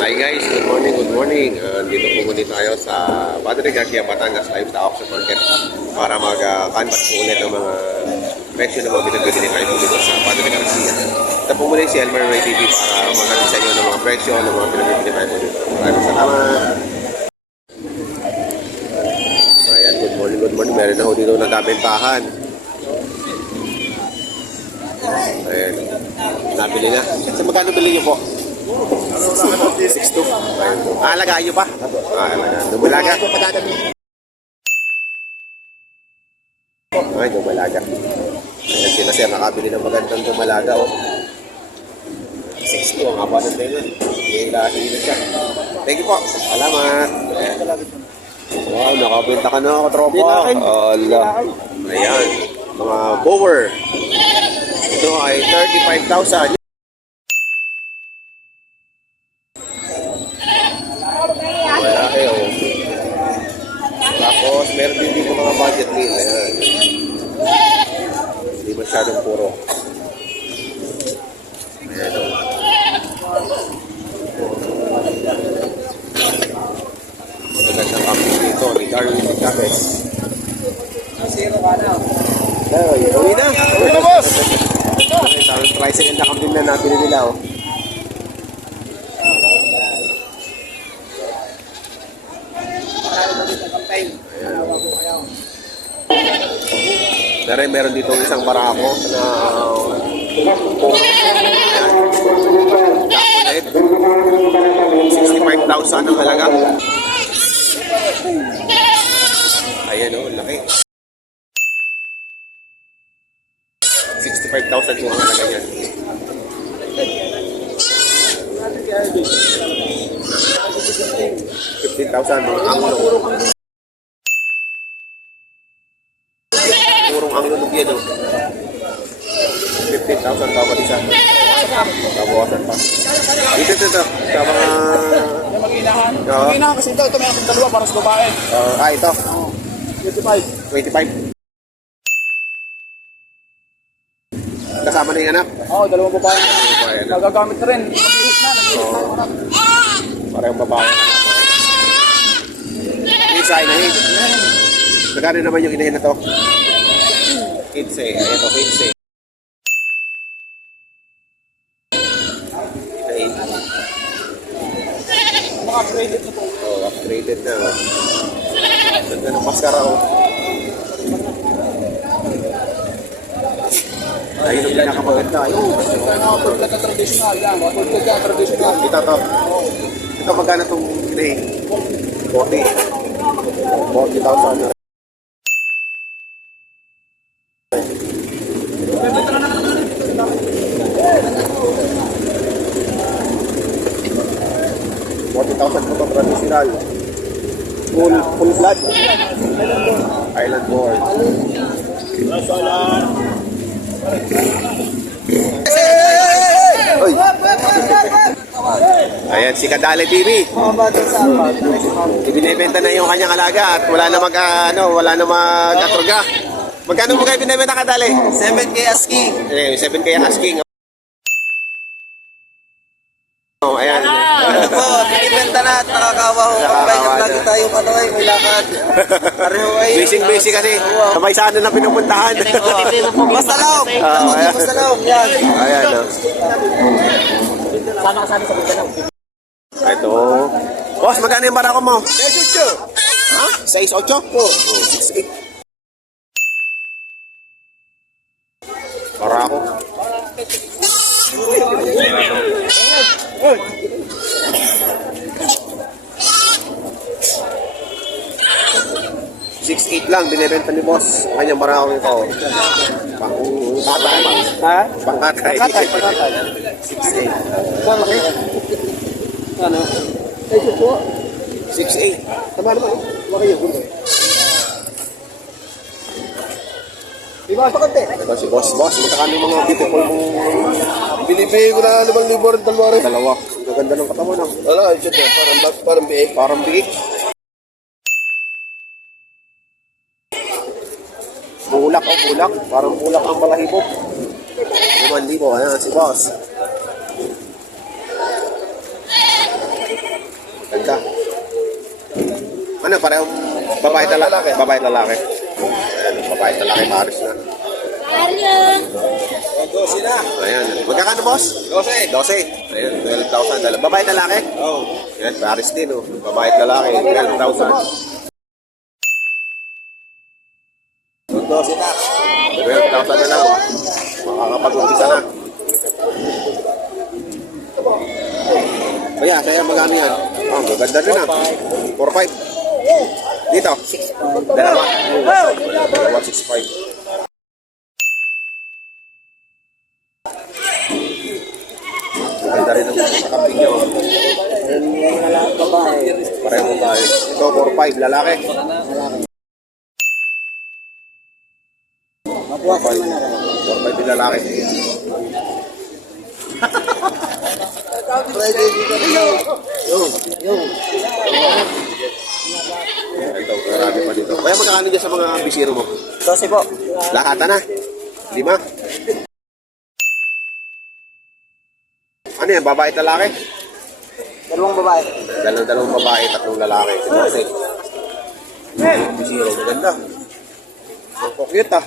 Hi guys, good morning, good morning. Dito po muli tayo sa Padre Garcia, Batangas Livestock Auction Market para mag-canvas po ulit ng mga presyo ng mga binibili tayo po dito sa Padre Garcia. Ito po muli si Elmer Ray TV para mag-alis sa inyo ng mga presyo ng mga binibili tayo po dito. Maraming salamat. Ayan, good morning, good morning. Meron na ho dito nagkabentahan. Ayan, nabili na. Sa magkano bili niyo po? 6'2". Alagaan nyo pa? Dumalaga. Ay, dumalaga. Ayan sila sir, nakabili ng magandang dumalaga. 6'2", ang haba ng tayo. Hila-hila siya. Thank you po. Salamat. Wow, nakabenta ka na, katropa. Allah. Ayan, mga bower. Ito ay 35,000. Malaki o. Tapos meron din dito mga budget meal. Ayan. Hindi masyadong puro. Ayan o. Magandang kambing dito ni Darwin Chavez. Zero ka na. Ay, uwi na. Uwi na, boss! Isang tricycle na kambing na nabili nila o. Pero meron dito isang barako na Jaconet. 65,000 ang halaga. Ayan o, laki. 65,000 yung halaga niyan. 15,000 mga anglo. Purong anglo nung yan o. 15,000 bawat isa. Babawasan pa. Ito. Sa mga... Mag-inahan. Mag-inahan kasi ito may akong dalawa para sa babae. Ito. 25. Kasama na yung anak? Oo, dalawang babae. Babae na. Nagagamit na rin. Mag-ihit na. Parehong babae. Isa, inahin. Magkano naman yung inahin na to? 15. Ayan to, 15. Inahin. Mga upgraded na po. Upgraded na. Ganda ng maskara o. Ayun ang pinakamaganda. Ayun. Mga tulad na traditional yan. Mga tulad na traditional. Ito to. Ito magkano itong inahin? 40. 40,000. $40,000 po traditional. Full blood. Island board. Oy. Ayan, si Kadale TV. Ibinebenta na yung kanyang alaga at wala na mag-atroga. Magkano mo kayo binebenta, Kadale? 7K asking. 7K asking. Oh, ayan. Ano po, binibenta na at nakakawaho. Kaya lagi tayo may lakad. Pareho ay... Busy kasi. Sabay sana na pinupuntahan. Basta lang. Basta lang. Yan. Ayan. Sana kasali sa bigyan lang. Ito. Boss, magkano yung barako mo? 6'8". Ha? 6'8"? Oo. 6'8". Barako. $6'8" lang binibenta ni boss. Kanyang barako ito. Pang-katay. Ha? Pang-katay. 6'8". Ano? 6'8". Tama naman. Wala kayo. Diba ito konti? Ito si boss. Magkakano yung mga beautiful mong... Binibigay ko na 5,000 rin, Dalawa. Ang ganda ng katawan. Wala, ito parang biik. Parang biik. Bulak. Parang bulak ang balahibo. 5,000. Ayan si boss. parehong babae at lalaki. Babae at lalaki. Ayan, babae at lalaki, Paris na. Ayan. Magkakano, boss? 12. Ayan, 12,000. Babae at lalaki? Oo. Ayan, Paris din, oh. Babae at lalaki, 12,000. 12,000 na lang. Makakapag-umpisa na. Kaya, saya magkano yan? Oh, maganda din ah. 4-5. Dito? Dalawa. Dalawa, 6-5. Maganda rin ang kambing nyo. Pareho babae. Ito, 4-5. Lalaki. 4-5 din lalaki. Ito, marami pa dito. Kaya magkakano dyan sa mga bisiro mo? 12 po. Lakata na. 5. Ano yan? Babae at lalaki? Dalawang babae. Dalawang babae, 3 lalaki. 12. Bisiro, maganda. Ang cute ah.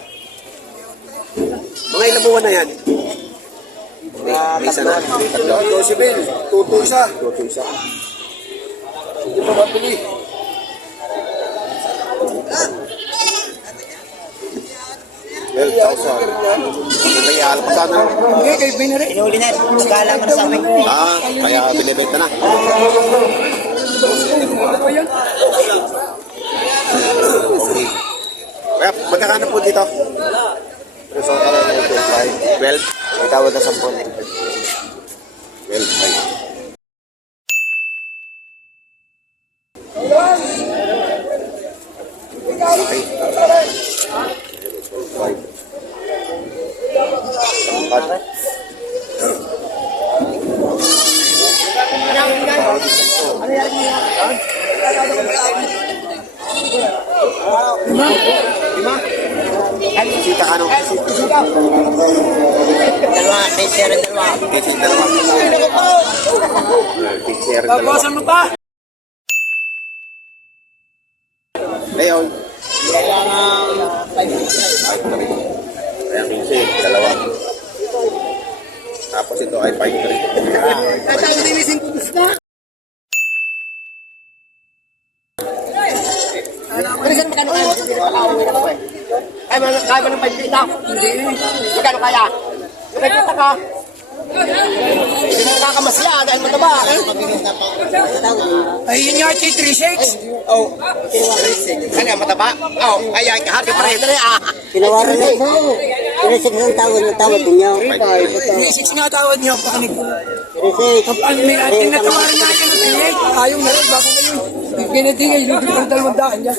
Mga ilang buwan na yan? May isa na. Tatlo. 12 bin. Tuto isa. Tuto isa. Hindi pa mapili. Well, kaya alpasan na. Okay, kay Binere. Inuli na. Skala mo na sa amin. Kaya binibenta na. Okay. Kaya magkakano po dito? 12. May tawad na 10. 12. Okay. Sita ka no? Dalawa, kay dalawa. Kising dalawa. Kising dalawa. Bawasan mo pa? Ngayon. Kailangan 5. Kaya kising, dalawa. Tapos ito ay 5-3. Ay, tayo dinising ko gusto. Parisan magkano kaya? Kaya mo ng 5 dito? Hindi. Magkano kaya? Nagkita ka? Hindi mo nakakamasya dahil mataba. Ay, yun yung 3-6. Oo. 3-6. Ano, mataba? Oo. Ay, kahati pa rin na ah. Tinawaran na ito. 3-6 ang tawad ninyo. 3-6 nga tawad niyo. Pakinig. 3-6. Kapag may ating natawaran nga yun, ayaw na rin. Baka ngayon, pinatingay, lutin ang 200 niya.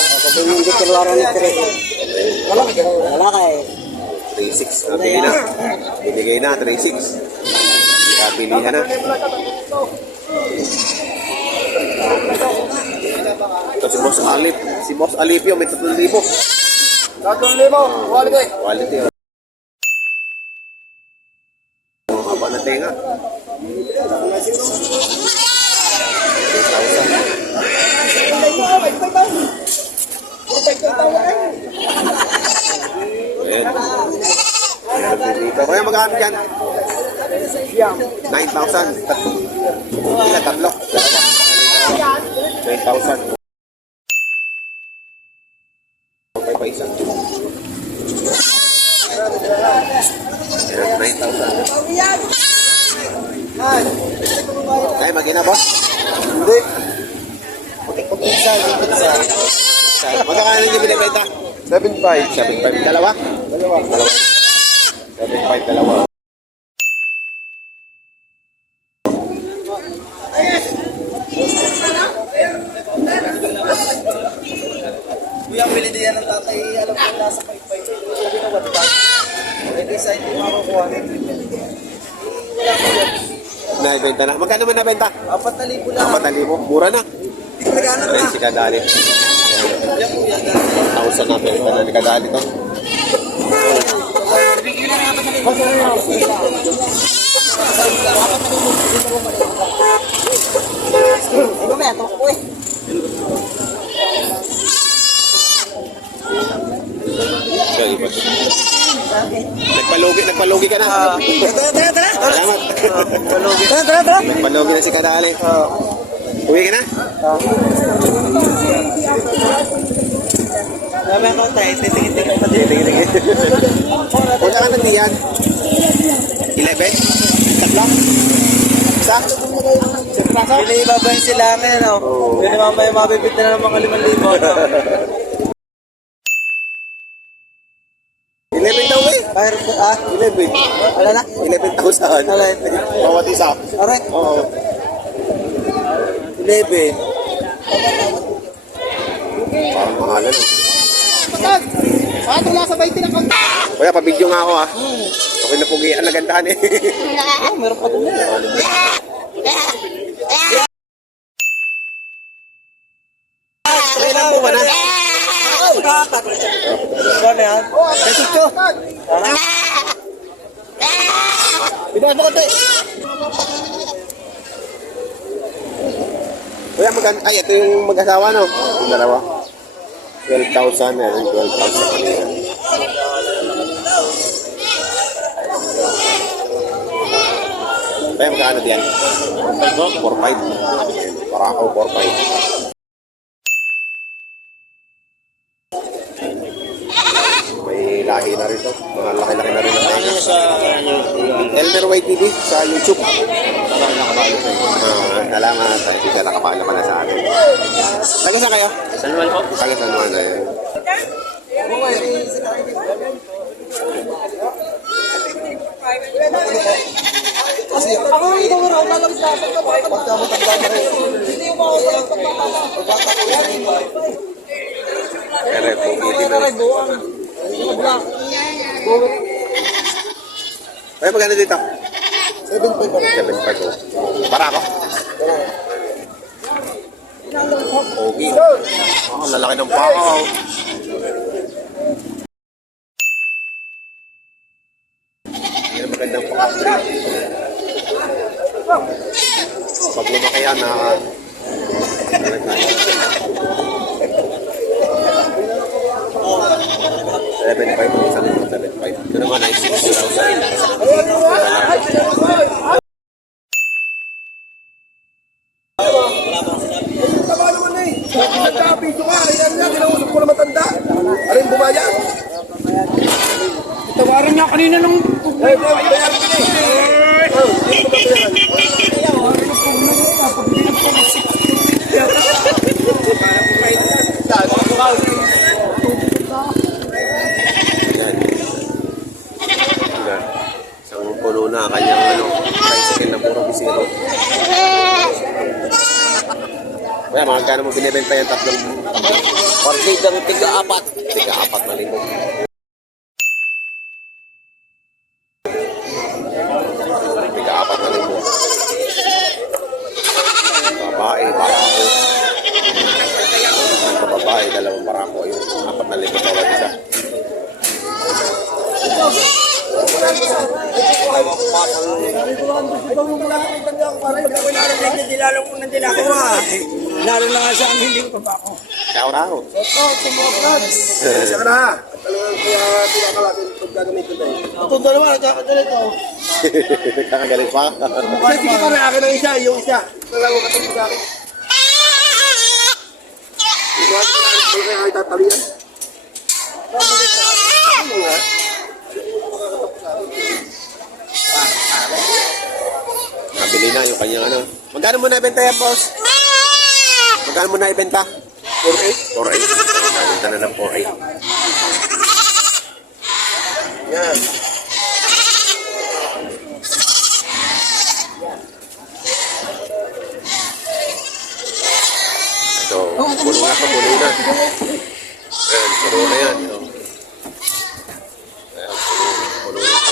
Kapag hindi tinawaran na 3-6. Wala ka eh. 3-6. Nabili na. Binigay na, 3-6. Kabilihan na. Ito si Boss Alip. Si Boss Alip yun, may 3,000. 3,000, quality. Quality. Haba na tenga. 3,000. Ayan. Dito. Kaya magkano dyan? 9,000. Ilan? Tatlo? 9,000. Okay pa isa. Ayan, 9,000. Ay, mag-ina, boss? Hindi. Magkakano niyo binibenta? 7,500. 7,500. Dalawa? Dalawa. 7,500, dalawa. Kuya, bili din yan ng tatay. Alam ko nasa 5,500. Sabi na what ba? Pwede sa hindi makakuha. Naibenta na. Magkano man nabenta? 4,000 lang. 4,000. Mura na. Hindi ko naghanap na. Ay, si Kadali. Yan kuya. 1,000 na benta na ni Kadali to. Bigyan na natin. Nagpalugi ka na. Tara. Salamat. Palugi. Tara. Nagpalugi na si Kadali. Uwi ka na? Sabi ako tayo, titingin-tingin pa din. Punta ka na diyan. 11? Tatlo? Isa? Pili babay sila ngayon, no? Pwede mamaya mabibit na ng mga 5,000, no? 11 daw eh. Fire, 11. Wala na? 11,000. Alay. Bawat isa. Aray, Oo. 11. Parang mahalan. Ito nasa 20 na konti. Kuya, pabidyo nga ako Okay na pugi. Ang nagandahan eh. Oh, meron pa doon. Kailan mo ba na? Ano yan? Ito. Binuhat mo konti. Kuya, ay, ito yung mag-asawa, no? Yung dalawa. 12,000 eh. 12,000 kanina. Kaya magkano diyan? 4,500. Para ako 4,500. May lahi na rin to. Mga laki-laki na rin ang tenga. Elmer White TV sa YouTube. Salamat. Hindi nakapala pala sa akin. Taga saan kayo? San Juan po. Taga San Juan. Ako ito, ako lalabas na ako. Pagkamatanda na rin. Hindi yung mga walang pagkakata ko yan. Pero pugi na. Ay, magkano dito? 7,500. Para ako? Pogi. Ang lalaki ng pakaw. Yan ang magandang pakaw. Pag lumaki yan, 7,500. Ito naman ay 6,000. Nagka-video ka. Ayan na. Kinausap ko na matanda. Arin bumaya. Tawaran niya kanina nung... Bayaran ka na Isang puno na kanyang tricycle na puro bisiro. Kaya magkano mo binibenta yung tatlong orchidang tiga-apat. Tiga-apat na linggo. Tiga-apat na linggo. Babae, barako. Babae, dalawang barako. Yung 4 na linggo bawat isa. Lalo na nga sa amin, hindi ko pa ako. Kaya-raho. Isa ka na. Kaya pinakalatin pag gagamitin tayo. Itong dalawa, nagkakadala ito. Kakagalit pa. Sige pa na akin ang isa. Yung isa. Dalawa ka tayo sa akin. Iwan ko na kaya ay tatalian. Nabili na yung kanyang ano. Magkano mo na ibenta yan, boss? Magkano mo na ibenta? 4,800. 4,800. Nabenta na ng 4,800. Yan. Ito, puno na pa, puno na. Ayan, puno na yan. Ito. Ayan, puno na yung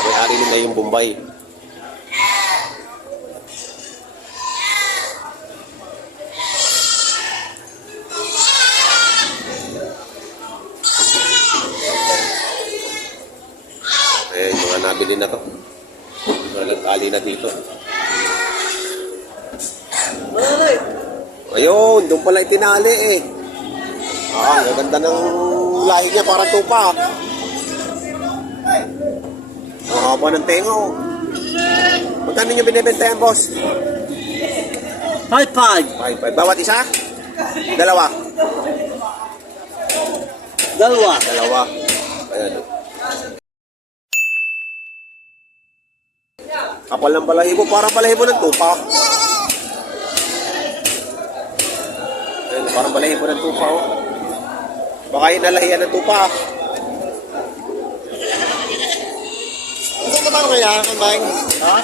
may-ari nila yung Bombay. Ayan, mga nabili na to. Walang tali na dito. Ayun, doon pala itinali eh. Ang ganda ng lahi niya, parang tupa. Haba ng tenga, oh. Magkano nyo binibenta yan, boss? 5-5. 5-5. Bawat isa? Dalawa. Dalawa. Dalawa. Ayan. Kapal ng balahibo. Parang balahibo ng tupa. Ayan, parang balahibo ng tupa, oh. Baka yun nalahiyan ng tupa. Gusto mo ba kaya, Kambang? Ha?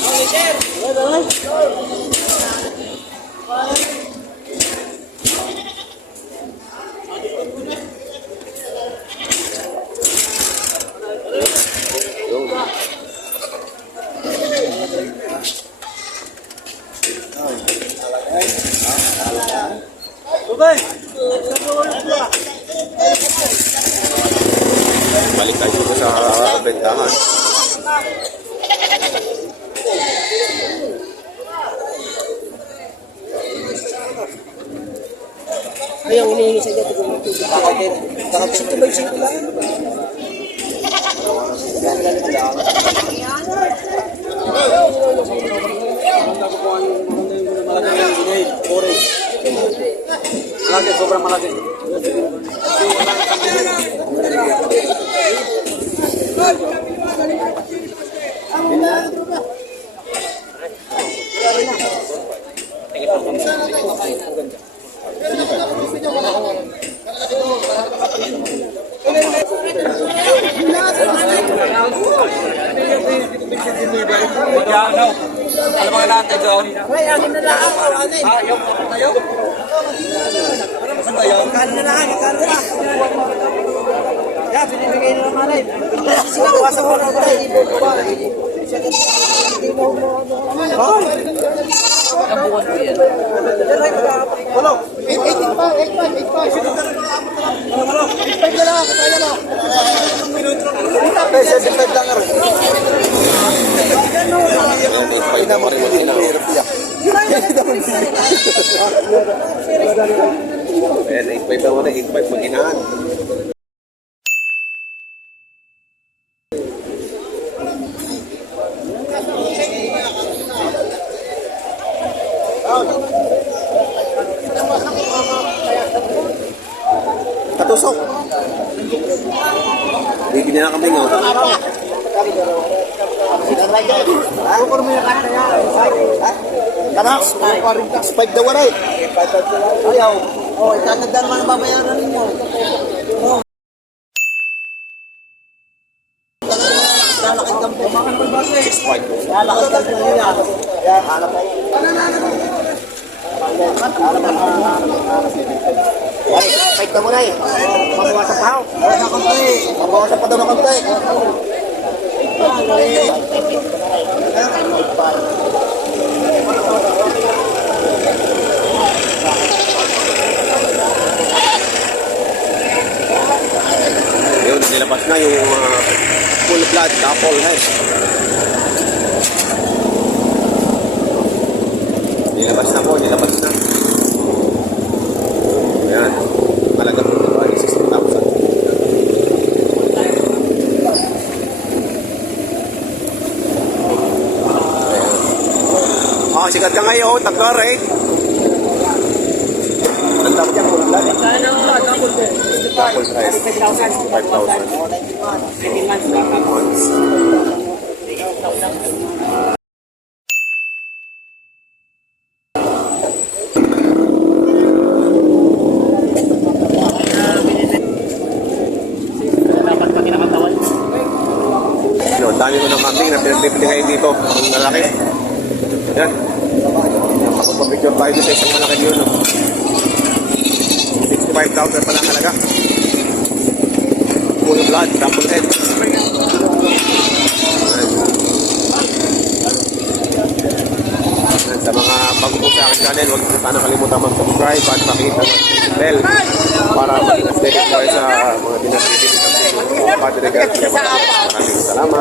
Okay, sir. Balik tayo dito sa bentahan. Ayaw, hinihingi sa dito. Malaki, sobrang malaki. Alam mo natin doon. Ay, akin na lang ako. Ayaw. Saan ba yun? Kan na lang, kan na lang. Ya, binibigay na naman ay. Sinawasan ko na tayo. Hello. 8 pa. 8 pa. 8 na lang. Kaya na. Pwede, depende lang rin. Ina mo rin mag-ina. Ayan, 8-5 daw na. 8-5 mag-inaan. Katusok. Bibili na kami, no? Kanak, 5 daw na eh. Ayaw. Oh, itatanda naman ang babayaran ninyo. Oh. Lalakad kang po. 6-5. Lalakad kang po niya. Yan, hanap tayo. Ay, 5 na muna eh. Mabawasan pa ako. Mabawasan pa daw na konti. Yun, nilabas na yung full blood couple head. Nilabas na po, nilabas na. Ayan. Talaga po ito ay 16,000. Ah, sikat ka ngayon, tagkar eh. Ang dami dyan, full blood. Couple size. 5,000. 19 months. Yun, dami mo ng kambing na pinagbibili ngayon dito. Ang lalaki. Yan. Makapapicture tayo dito sa isang malaki yun. 65,000 pa lang talaga. Full blood, double head. Yan, sa mga bago po sa aking channel, huwag sana kalimutan mag-subscribe at pakita ng bell para mag-update po kayo sa mga dinasititig ng Padre Garcia. Maraming salamat.